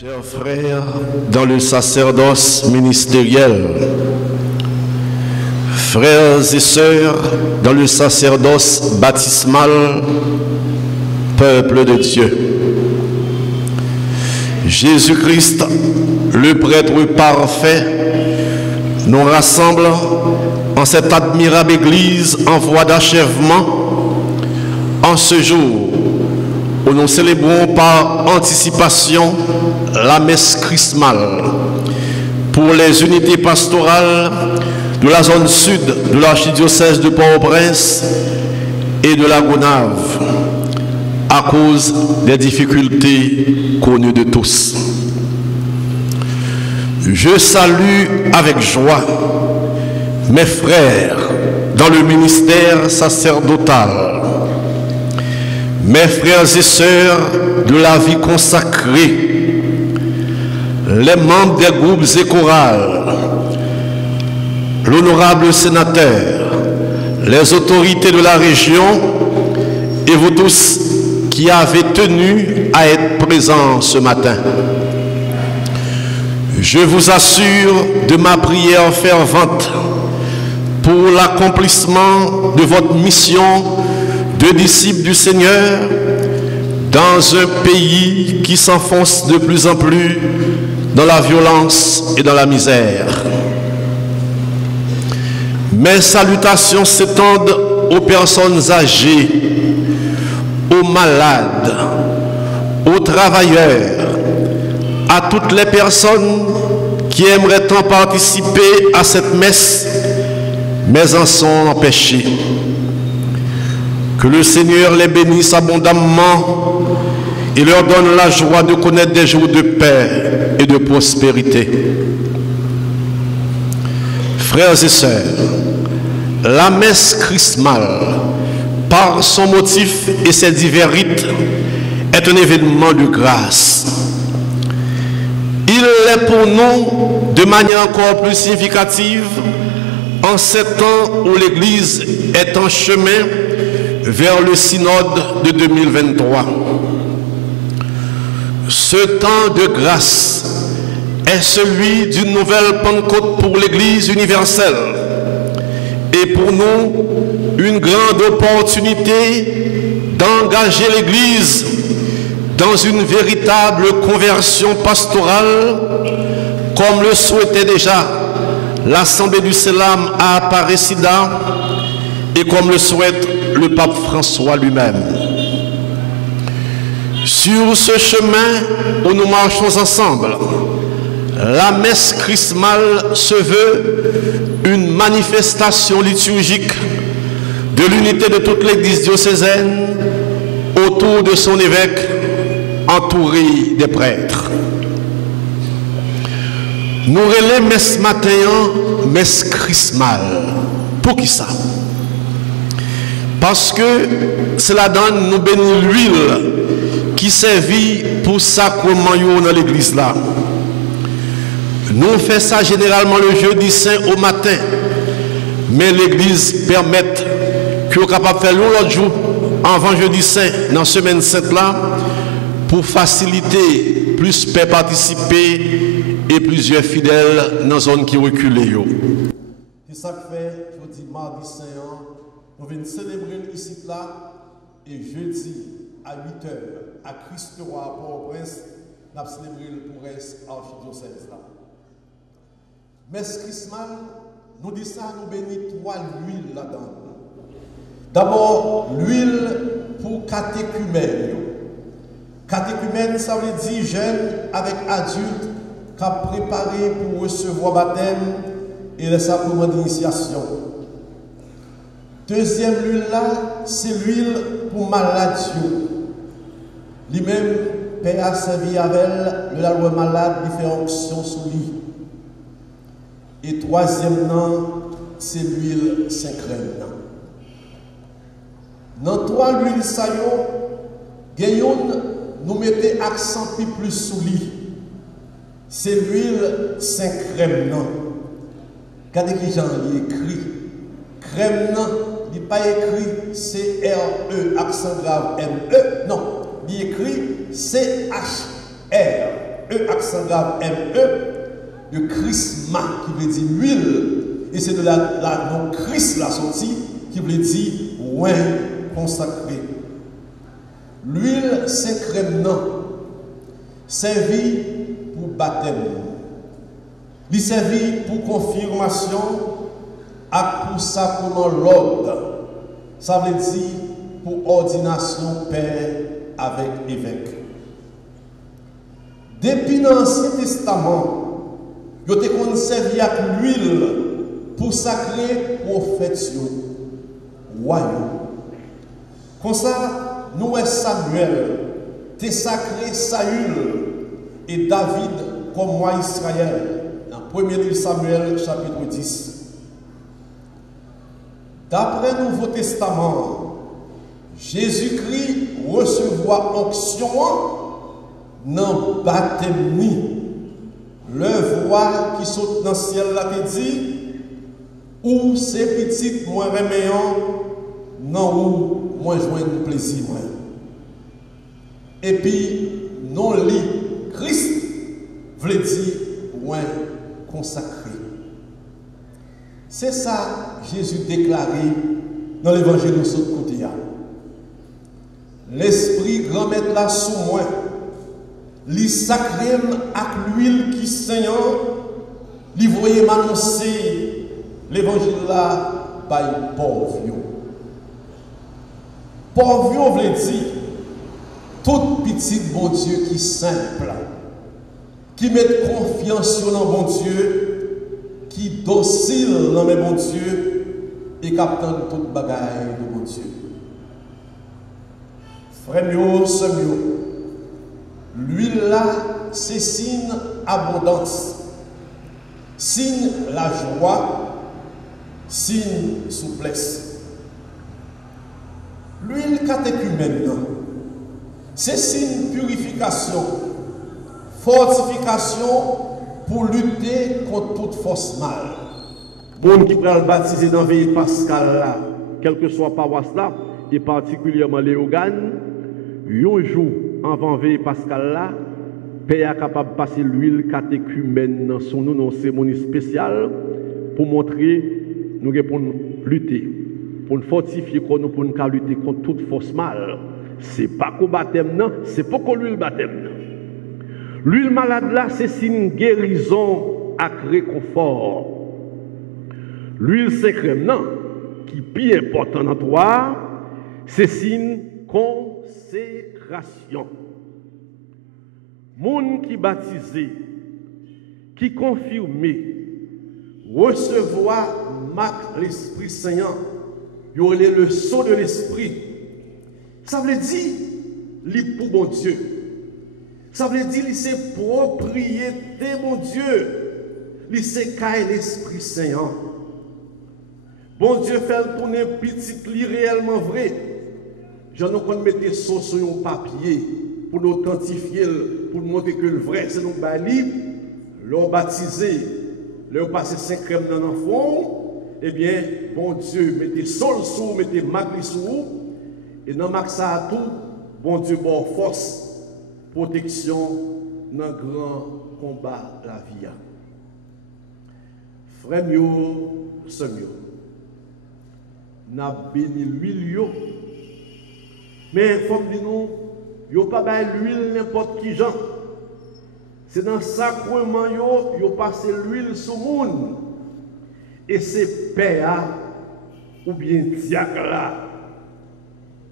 Chers frères, dans le sacerdoce ministériel, frères et sœurs, dans le sacerdoce baptismal, peuple de Dieu, Jésus-Christ, le prêtre parfait, nous rassemble en cette admirable église en voie d'achèvement, en ce jour où nous célébrons par anticipation la messe chrismale pour les unités pastorales de la zone sud de l'archidiocèse de Port-au-Prince et de la Gonave à cause des difficultés connues de tous. Je salue avec joie mes frères dans le ministère sacerdotal, mes frères et sœurs de la vie consacrée, les membres des groupes et chorales, l'honorable sénateur, les autorités de la région et vous tous qui avez tenu à être présents ce matin. Je vous assure de ma prière fervente pour l'accomplissement de votre mission de disciples du Seigneur dans un pays qui s'enfonce de plus en plus dans la violence et dans la misère. Mes salutations s'étendent aux personnes âgées, aux malades, aux travailleurs, à toutes les personnes qui aimeraient tant participer à cette messe, mais en sont empêchées. Que le Seigneur les bénisse abondamment et leur donne la joie de connaître des jours de paix et de prospérité. Frères et sœurs, la messe chrismale, par son motif et ses divers rites, est un événement de grâce. Il l'est pour nous de manière encore plus significative en ces temps où l'Église est en chemin vers le synode de 2023. Ce temps de grâce est celui d'une nouvelle Pentecôte pour l'Église universelle et pour nous une grande opportunité d'engager l'Église dans une véritable conversion pastorale comme le souhaitait déjà l'Assemblée du Selam à Aparecida et comme le souhaite le pape François lui-même. Sur ce chemin où nous marchons ensemble, la messe chrismale se veut une manifestation liturgique de l'unité de toute l'Église diocésaine autour de son évêque, entouré des prêtres. Nous relèvons messe matin, messe chrismale. Pour qui ça? Parce que cela donne nous bénir l'huile qui servit pour sacrement dans l'église là. Nous faisons ça généralement le jeudi saint au matin, mais l'église permet que vous capable de faire l'autre jour avant jeudi saint dans la semaine sainte là pour faciliter plus de participer et plusieurs fidèles dans la zone qui reculent. C'est ça que fait jeudi mardi saint. Nous venons célébrer ici là et jeudi à 8h à Christ-Roi à Port-au-Prince, nous avons célébré pour l'archidiocèse là. Messe chrismale, nous disons ça, nous bénissons trois huiles là-dedans. D'abord, l'huile pour catéchumène. Catéchumène, ça veut dire jeune avec adulte qui a préparé pour recevoir baptême et le sacrement d'initiation. Deuxième huile là, c'est l'huile pour malade. Lui-même, Père a servi avec le la loi malade, il fait onction sous lui. Et troisième nom, c'est l'huile Saint-Crème. Dans trois huiles, ça y est, nous mettons accent plus sous lui. C'est l'huile Saint-Crème. Regardez qui j'en ai écrit. Crème, il n'est pas écrit C-R-E, accent grave M-E. Non, il écrit C-H-R. E accent grave M-E, de chrisma qui veut dire huile. Et c'est de la nom Christ la sortie qui veut dire ouais consacré. L'huile, c'est crème non, servi pour baptême. Il servi pour confirmation et pour sacrement l'ordre. Ça veut dire pour ordination père avec évêque. Depuis l'Ancien Testament, il était servi avec l'huile pour sacrer prophètes royaux. Comme ça, nous est Samuel, t'es sacré Saül et David comme moi Israël. Dans 1er livre Samuel, chapitre 10. D'après le Nouveau Testament, Jésus-Christ recevra onction dans le baptême. Le voix qui saute dans le ciel là te dit, ou ces petites moins reméants, non ou moins joindre plaisir. Et puis, non lit Christ, veut dire, moins consacré. C'est ça Jésus déclaré dans l'évangile de ce côté. L'esprit grand maître là sous moi, li sacré avec l'huile qui saigne, li voyez m'annoncer l'évangile là par pauvre. Pauvre veut dire tout petit bon Dieu qui simple, qui met confiance dans bon Dieu, qui docile dans mes bon Dieu et captant toute bagaille de bon Dieu. Frère mio, sœur mio, l'huile là, c'est signe abondance, signe la joie, signe souplesse. L'huile catéchumène, c'est signe purification, fortification pour lutter contre toute force mal. Monde qui prend le baptiser dans la veille pascale là, quel que soit paroisse là, et particulièrement les organes, un jour avant veille pascale là, Père est capable de passer l'huile catéchumène dans son nom, dans une cérémonie spéciale, pour montrer nous pour lutter, pour nous fortifier, pour nous lutter contre toute force mal. C'est pas qu'au baptême, non, c'est pas qu'au l'huile baptême. L'huile malade là, c'est signe guérison et réconfort. L'huile secrète, non, qui est bien important dans toi, c'est signe consécration. Moun qui baptisé, qui confirmé, recevoir marque l'Esprit Saint, il y aurait le sceau de l'Esprit. Ça veut dire, il pour bon Dieu. Ça veut dire, c'est propriété mon Dieu. Il c'est qu'à l'Esprit Saint. Bon Dieu fait le tourner petit lit réellement vrai. Je ne connais pas mettre ça sur un papier pour nous authentifier, pour nous montrer que le vrai, c'est nous bali, l'on baptisé, l'on passé 5 crèmes dans le fond, eh bien, bon Dieu, mettez sol sous, mettez magli sous, et dans ça à tout, bon Dieu, bon force, protection, dans le grand combat la vie. Frère mio, sœur mio, n'a béni l'huile, mais il faut dire nous, il n'y a pas l'huile n'importe qui gens. C'est dans le sacrement, il y a passé l'huile sur le monde. Et c'est père ou bien diacre là.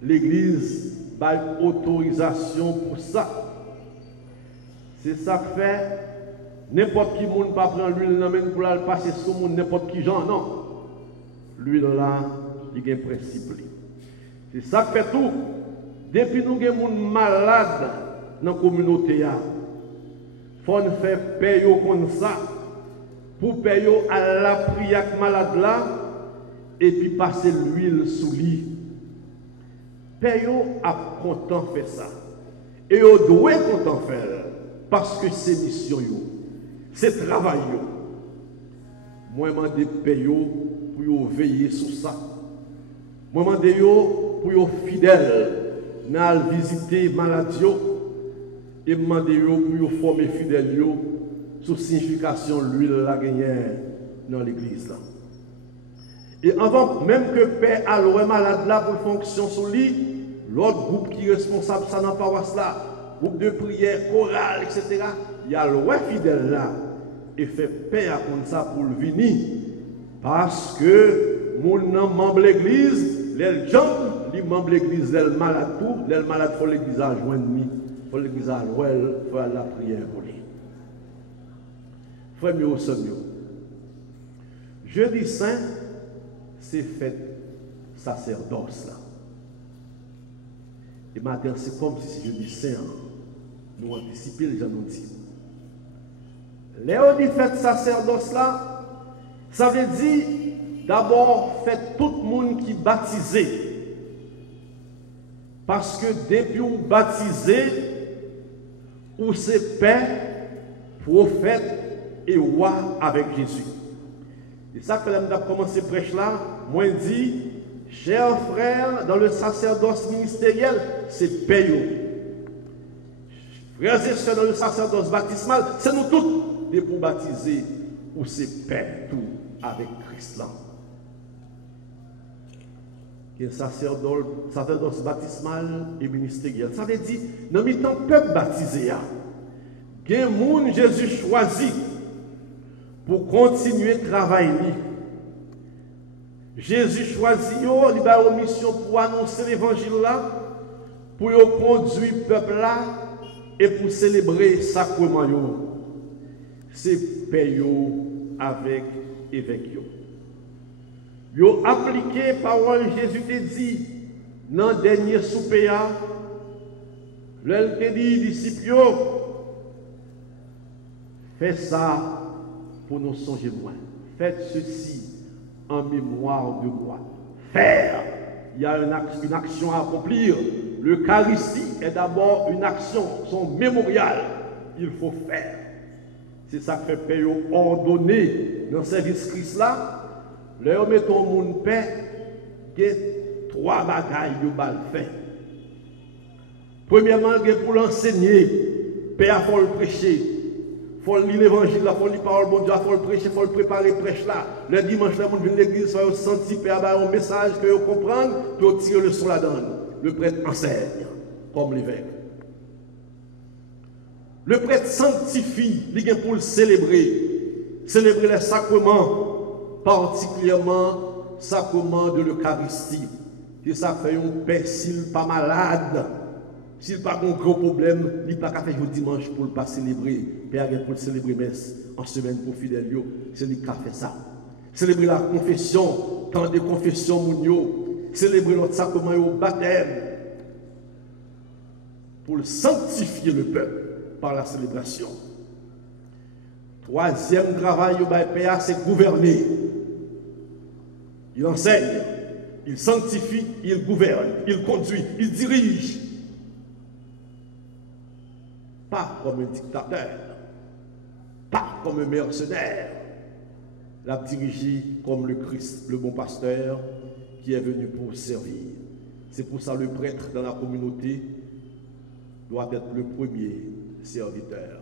L'église a autorisation pour ça. C'est ça que fait. N'importe qui monde pas prendre l'huile pour la passer sur le monde, n'importe qui gens, non. L'huile là, il y a un principe. C'est ça que fait tout. Depuis nous avons des gens malades dans la communauté, il faut nous faire payer comme ça pour payer à la prière malade là et puis passer l'huile sous lui. Payer à content faire ça. Et on doit content faire parce que c'est mission, c'est travail. Moi, je demande payer pour veiller sur ça. Moi, je demande pour être fidèle. Nous visiter maladie, et demander pour former fidèles sur signification l'huile la gagnère dans l'église là. Et avant même que Père a le malade là pour fonction sur lui, l'autre groupe qui est responsable ça dans la paroisse là, groupe de prière, chorale, etc. Il y a le fidèle là et fait Père comme ça pour le venir. Parce que mon membre de l'église, les gens, les membres de l'église, les malades tout, les malades faut l'église à joindre, faut l'église à l'ouel, faut la prière pour lui. Frère mieux, sœur mieux. Jeudi saint, c'est fait sacerdoce là. Et maintenant, c'est comme si c'est jeudi saint, nous anticiper les gens nous disent. Léo dit fait sacerdoce là, ça veut dire d'abord fait tout le monde qui baptisé. Parce que depuis ou baptisé, ou c'est père, prophète et roi avec Jésus. Et ça que l'homme a commencé à prêcher là, moi dit, chers frères, dans le sacerdoce ministériel, c'est payant. Frères et sœurs, dans le sacerdoce baptismal, c'est nous tous. Et pour baptiser, ou c'est père tout avec Christ là. Et sacerdoce baptismal et ministériel. Ça veut dire, dans le temps peuple baptisé, il y a des gens Jésus choisi pour continuer le travail. Jésus choisit, il a une mission pour annoncer l'évangile là, pour conduire le peuple là et pour célébrer le sacrement. C'est payant avec évêque. Ils ont appliqué parole Jésus te dit dans le dernier souper. L'elle te dit, disciples, faites ça pour nous songer moins. Faites ceci en mémoire de moi. Faire, il y a une action à accomplir. L'Eucharistie est d'abord une action, son mémorial. Il faut faire. C'est ça que fait payer ordonné dans le service Christ là. Là, mettons mon père, il y a 3 bagailles de bal fait. Premièrement, pour l'enseigner, père, il faut le prêcher. Il faut lire l'évangile, il faut lire la parole de Dieu, il faut le prêcher, il faut le préparer, prêche là. Le dimanche, là, on vient de l'église, il faut sentir, père, un message que vous comprenez, puis vous tirez le son là-dedans. Le prêtre enseigne, comme l'évêque. Le prêtre sanctifie, il vient pour le célébrer les sacrements, particulièrement le sacrement de l'Eucharistie. Et ça fait un père s'il n'est pas malade, s'il n'a pas un gros problème, il n'a pas qu'à faire le dimanche pour ne pas célébrer. Père pour célébrer messe en semaine pour fidèles, c'est lui qui a fait ça. Célébrer la confession, tant de confessions mounio, célébrer notre sacrement au baptême, pour sanctifier le peuple par la célébration. Troisième travail du Père, c'est gouverner. Il enseigne, il sanctifie, il gouverne, il conduit, il dirige. Pas comme un dictateur, pas comme un mercenaire. La diriger comme le Christ, le bon pasteur, qui est venu pour servir. C'est pour ça que le prêtre dans la communauté doit être le premier serviteur.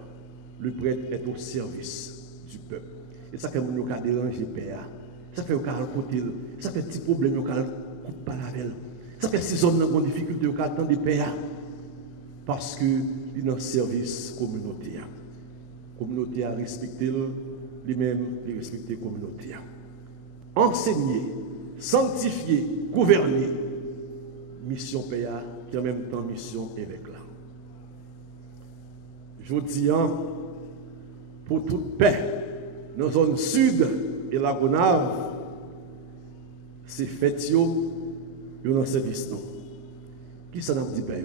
Le prêtre est au service du peuple. Et ça fait que nous avons dérangé Père. Ça fait que nous avons côté. Ça fait petit problème, nous avons coupé par la velle. Ça fait 6 hommes dans une difficulté, nous avons de Père. Parce qu'il est dans le service communautaire. La communauté a respecté lui-même, il respecte la communauté. Enseigner, sanctifier, gouverner. Mission Père, qui en même temps mission évêque là. Je dis, pour toute paix, dans la zone sud et la Gonave, c'est fait yo dans le service. Qui s'en a dit paix?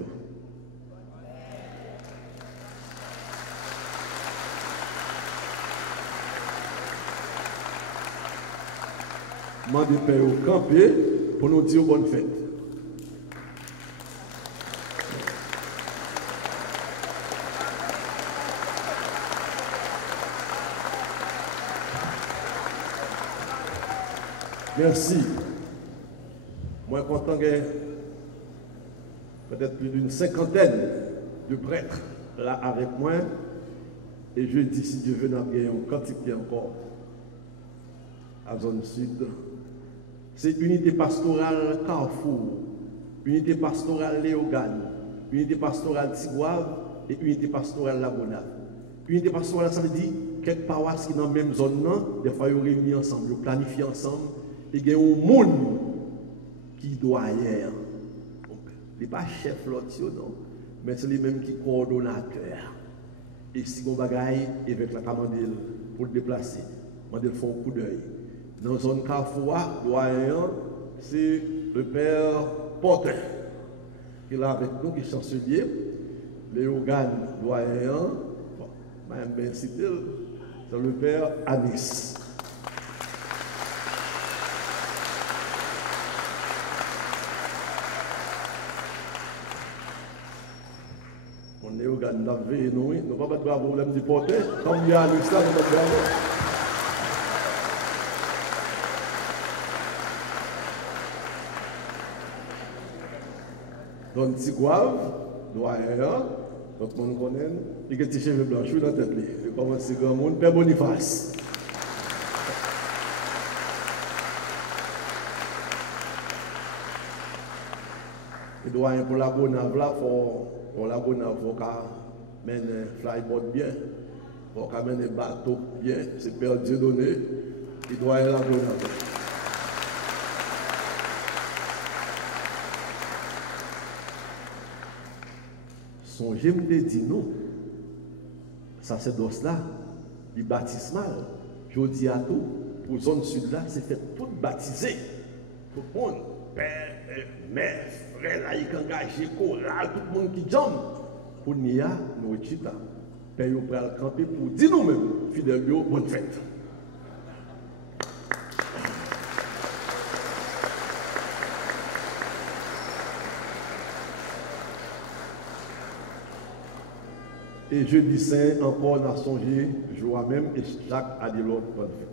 Mandez paix au camper pour nous dire bonne fête. Merci. Moi, content qu'il y ait peut-être plus d'une 50aine de prêtres là avec moi. Et je dis, si Dieu veut, nous avons une quantité encore à zone sud. C'est unité pastorale Carrefour, unité pastorale Léogane, unité pastorale Tigouave et unité pastorale Labonade. Unité pastorale, ça veut dire quelques paroisses qui sont dans la même zone, des fois ils réunis ensemble, ils planifient ensemble, et il y a un monde qui doit y aller. Il n'est pas chef l'autre, non, mais c'est lui-même qui est coordonnateur. Et si on bagaille avec la commandelle pour le déplacer, mandel fait un coup d'œil. Dans la zone Carrefour, doyen, c'est le père Portin, qui est là avec nous, qui est chancelier. Léogane, doyen, bon, même bien cité, c'est le père Anis. On est au Ghana, nous ne pouvons pas de problème de porter. Comme il y a le stade, nous ne pouvons pas. Donc, Tigouave, doyen, tout le monde connaît, il y a des cheveux blancs dans la tête. Il commence à grand monde, Père Boniface. Le doyen pour la Gonave, là, pour la Gonave, il faut qu'on mène un flyboard bien, il faut qu'on mène un bateau bien, c'est Père Dieudonné, il doit aller à la Gonave. Songez me dit non, ça c'est dos là, le baptismal, je dis à tout, pour zone sud là, c'est fait tout baptisé, tout le monde, père, mère, frère, laïc engagé, choral, tout le monde qui jambe, pour nous, nous chita, père, nous prenons le camper pour dire nous-mêmes, fidèles, bonne fête. Et jeudi saint, encore, on a songé, jour même, et Jacques a dit l'autre bonne fête.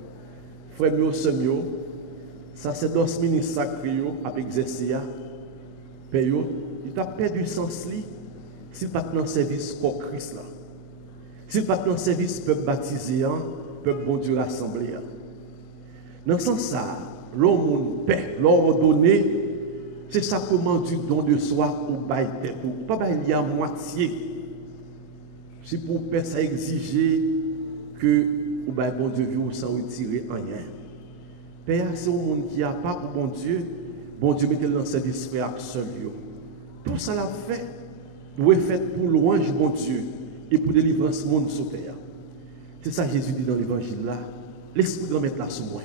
Frère mio, sœur mio, ça c'est dans ce ministre sacré avec exercice, il a perdu sens li, s'il pas dans le service pour Christ là. S'il pas dans le service peuple baptisé, peuple bon Dieu rassemblé. Dans ce sens ça, l'homme paix, l'ordonné, c'est ça comment du don de soi ou bail tête ou pas bail il y a moitié. Si pour paix ça exiger que ou bail bon Dieu vive sans retirer rien. Père c'est un monde qui a pas pour bon Dieu mettez dans le service frère seul yo. Tout ça l'a fait, doit fait pour louange bon Dieu et pour délivrance monde sur terre. C'est ça Jésus dit dans l'évangile là, l'esprit de mettre là sur moi.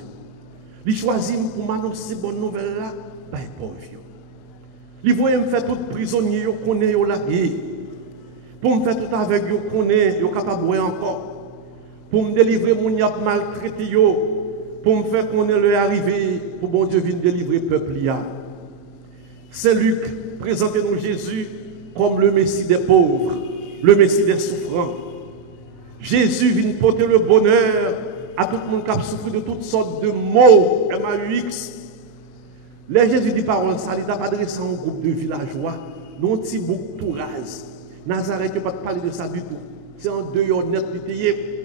Il choisit pour m'annoncer bonne nouvelle là, bah pauvre yo. Il voyait me faire tout prisonnier yo connaît yo là. Pour me faire tout avec yo connaît yo capable de voir encore. Pour me délivrer mon y a maltraité yo. Pour me faire connaître le arrivé, pour bon Dieu vienne délivrer le peuple. C'est Luc présentait nous Jésus comme le Messie des pauvres, le Messie des souffrants. Jésus vient porter le bonheur à tout le monde qui a souffert de toutes sortes de maux, MAUX. Les Jésus dit parole, ça, il n'a pas adressé à un groupe de villageois, non petit bouc tout rase. Nazareth n'a pas parlé de ça du tout. C'est en dehors net pitié.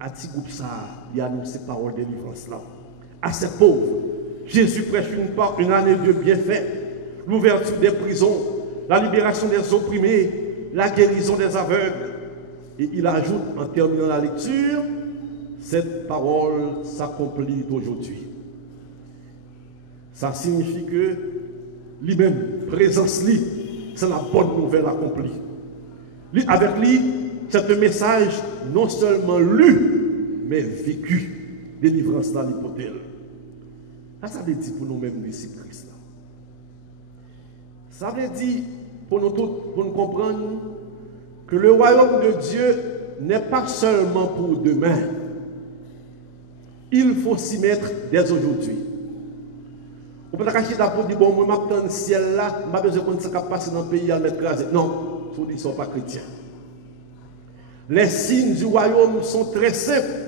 À petit groupe ça, il a annoncé parole de délivrance là. À ces pauvres, Jésus prêche une année de bienfaits, l'ouverture des prisons, la libération des opprimés, la guérison des aveugles. Et il ajoute, en terminant la lecture, cette parole s'accomplit aujourd'hui. Ça signifie que lui-même, présence lui, c'est la bonne nouvelle accomplie. Avec lui, c'est un message non seulement lu, mais vécu. Délivrance dans l'hypothèse. Ça veut dire pour nous-mêmes, disciples Christ. Ça veut dire pour nous tous, pour nous comprendre que le royaume de Dieu n'est pas seulement pour demain. Il faut s'y mettre dès aujourd'hui. On peut pas cacher d'abord dire bon, moi, je dans le ciel là, je n'ai pas besoin de ce qui passe dans le pays à mettre crasé. Non, ils ne sont pas chrétiens. Les signes du royaume sont très simples.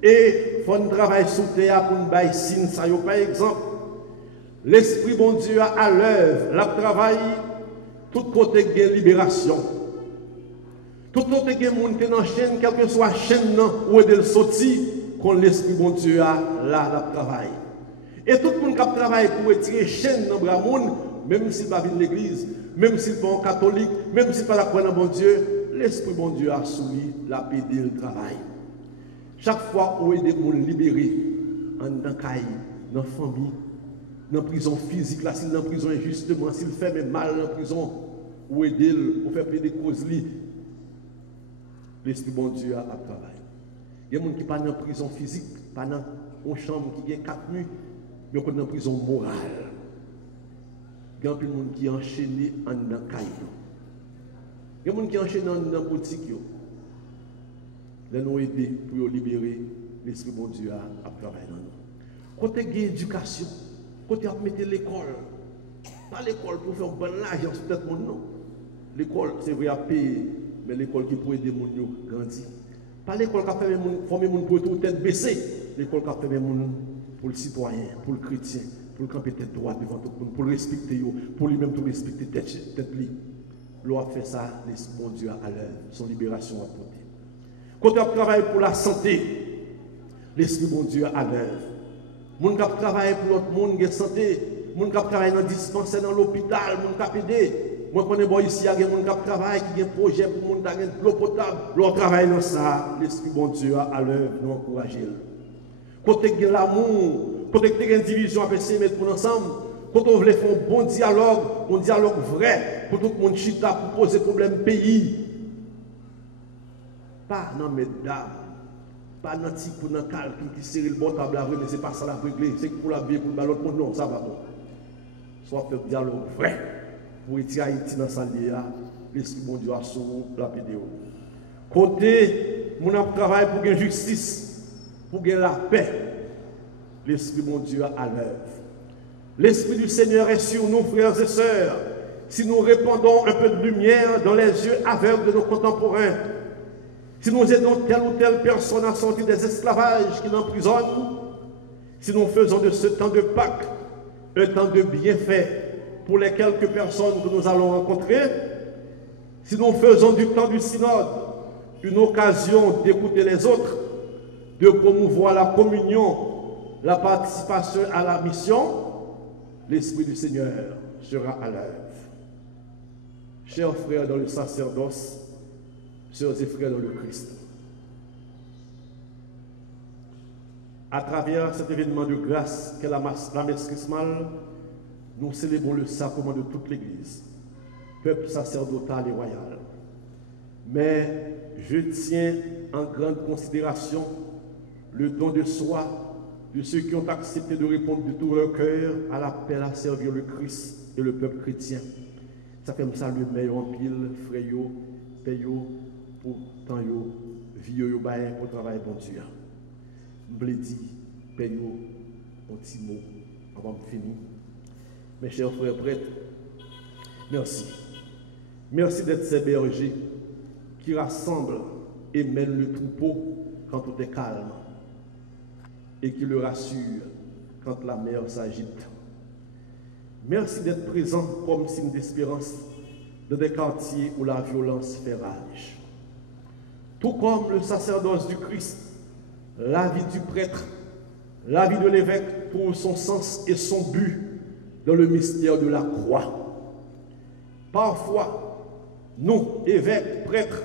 Et il faut travailler sur terre pour nous faire signes. Par exemple, l'Esprit bon Dieu à l'œuvre, la travail, tout côté de libération. Tout le monde qui est dans la chaîne, quelle que soit la chaîne où il est sorti, qu'on l'esprit bon Dieu a là, la travail. Et tout le monde qui travaille pour retirer chaîne dans le monde, même s'il va venir l'église, même s'il n'est pas catholique, même s'il n'est pas la croix dans bon Dieu, l'esprit bon Dieu a soumis la pédé le travail. Chaque fois où il y a des gens libérés, dans la caille, dans la famille, dans la prison physique, là, s'il est dans la prison injustement, s'il fait même mal dans la prison, où aider, pour faire plaider cause, l'esprit bon Dieu a travaillé. Il y a des gens qui ne sont pas dans la prison physique, pas dans une chambre qui a 4 murs, mais dans la prison morale. Il y a des gens qui sont enchaînés dans la caille. Il y a des gens qui sont enchaînés dans la boutique. Ils nous aider pour libérer l'esprit bon Dieu à travailler dans nous. Côté éducation, côté mettre l'école. Pas l'école pour faire bonne l'argent sur tout le monde, non. L'école, c'est vrai à payer, mais l'école qui peut aider les gens à grandir. Pas l'école qui a fait former les gens pour être tête baissée. L'école qui a fait les gens pour le citoyen, pour le chrétien, pour le camper tête droite devant tout le monde, pour le respecter, pour lui-même tout respecter tête li. L'on a fait ça, l'esprit bon Dieu à l'œuvre, son libération à porter. Quand on travaille pour la santé, l'esprit bon Dieu à l'œuvre. Les gens qui travaillent pour l'autre monde qui a santé, les gens qui travaillent dans le dispensaire, dans l'hôpital, les gens qui aident. Moi, je connais ici, il y a des gens qui travaillent, qui ont un projet pour les gens qui ont de l'eau potable. Leur travail dans ça, l'esprit bon Dieu à l'œuvre, nous encourager. Quand il y a l'amour, quand il y a une division avec ces mettre pour ensemble, quand on veut faire un bon dialogue vrai, pour tout le monde chita, pour poser problème pays. Pas dans mes dames, pas dans petit pour dans cal qui serre le bon table mais c'est pas ça la régler, c'est pour la vie pour l'autre monde, non, ça va bon. Soit faire un dialogue vrai pour retirer Haïti dans sa liée, l'esprit bon Dieu a sauvé la vidéo. Côté, mon travail pour gagner justice, pour gagner la paix, l'esprit bon Dieu a à l'œuvre. L'esprit du Seigneur est sur nous, frères et sœurs, si nous répandons un peu de lumière dans les yeux aveugles de nos contemporains. Si nous aidons telle ou telle personne à sortir des esclavages qui l'emprisonnent, si nous faisons de ce temps de Pâques un temps de bienfait pour les quelques personnes que nous allons rencontrer, si nous faisons du temps du synode une occasion d'écouter les autres, de promouvoir la communion, la participation à la mission, l'Esprit du Seigneur sera à l'œuvre. Chers frères dans le sacerdoce, sœurs et frères dans le Christ. À travers cet événement de grâce qu'est la messe chrismale, nous célébrons le sacrement de toute l'Église, peuple sacerdotal et royal. Mais je tiens en grande considération le don de soi de ceux qui ont accepté de répondre de tout leur cœur à l'appel à servir le Christ et le peuple chrétien. Ça fait ça le meilleur en pile, frère, père, pour temps yo, vieux yo bail pour travail bon Dieu. M'bledi, père yo, un petit mot avant de finir. Mes chers frères prêtres, merci. Merci d'être ces bergers qui rassemblent et mènent le troupeau quand tout est calme et qui le rassurent quand la mer s'agite. Merci d'être présent comme signe d'espérance dans des quartiers où la violence fait rage. Tout comme le sacerdoce du Christ, la vie du prêtre, la vie de l'évêque trouve son sens et son but dans le mystère de la croix. Parfois, nous, évêques, prêtres,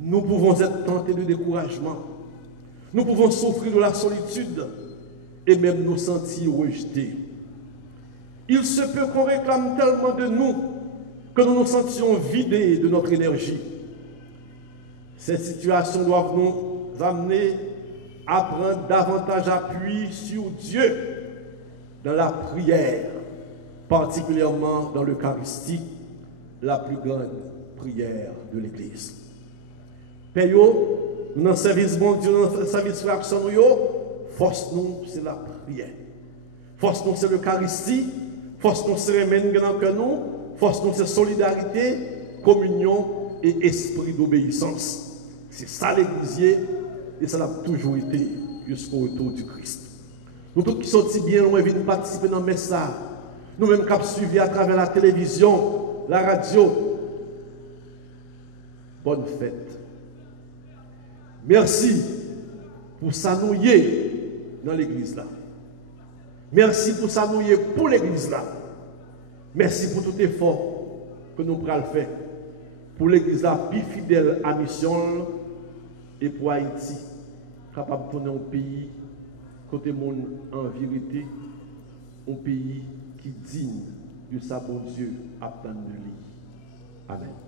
nous pouvons être tentés de découragement. Nous pouvons souffrir de la solitude et même nous sentir rejetés. Il se peut qu'on réclame tellement de nous que nous nous sentions vidés de notre énergie. Ces situations doivent nous amener à prendre davantage appui sur Dieu dans la prière, particulièrement dans l'Eucharistie, la plus grande prière de l'Église. Père, dans le service bon Dieu, dans le service fraction, force nous, c'est la prière. Force nous, c'est l'Eucharistie. Force nous, c'est remède dans que nous. Force nous, c'est solidarité, communion et esprit d'obéissance. C'est ça l'Église et ça l'a toujours été jusqu'au retour du Christ. Nous tous qui sommes si bien loin de participer dans le message, nous-mêmes qui avons suivi à travers la télévision, la radio, bonne fête. Merci pour ça nous y est dans l'église là. Merci pour ça nous y est pour l'église là. Merci pour tout effort que nous pourrons faire pour l'église là, plus fidèle à mission et pour Haïti, capable de tourner un pays côté monde en vérité, un pays qui digne de sa bon Dieu attendre de lui. Amen.